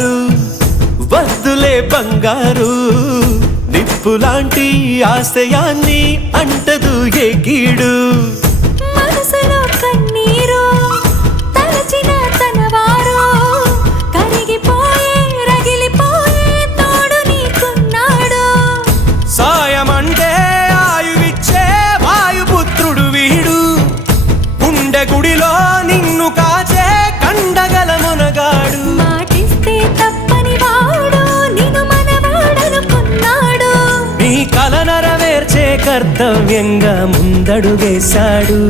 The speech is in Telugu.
కంగారు వద్దులే బంగారు నిప్పులాంటి ఆశయాన్ని అంటదు ఏ గీడు మనసులో కన్నీరు తలచిన తనవారు కరిగిపోయే రగిలిపోయే తోడు నీకున్నాడు సాయమంటే ఆయువిచ్చే వాయుపుత్రుడు వీడు గుండె గుడిలో నిన్ను కాచే కండగల మునగాడు మాటిస్తే తప్పని వాడు నిన్ను మనవాడనుకున్నాడు నీ కల నెరవేర్చే కర్తవ్యంగా ముందడుగేశాడు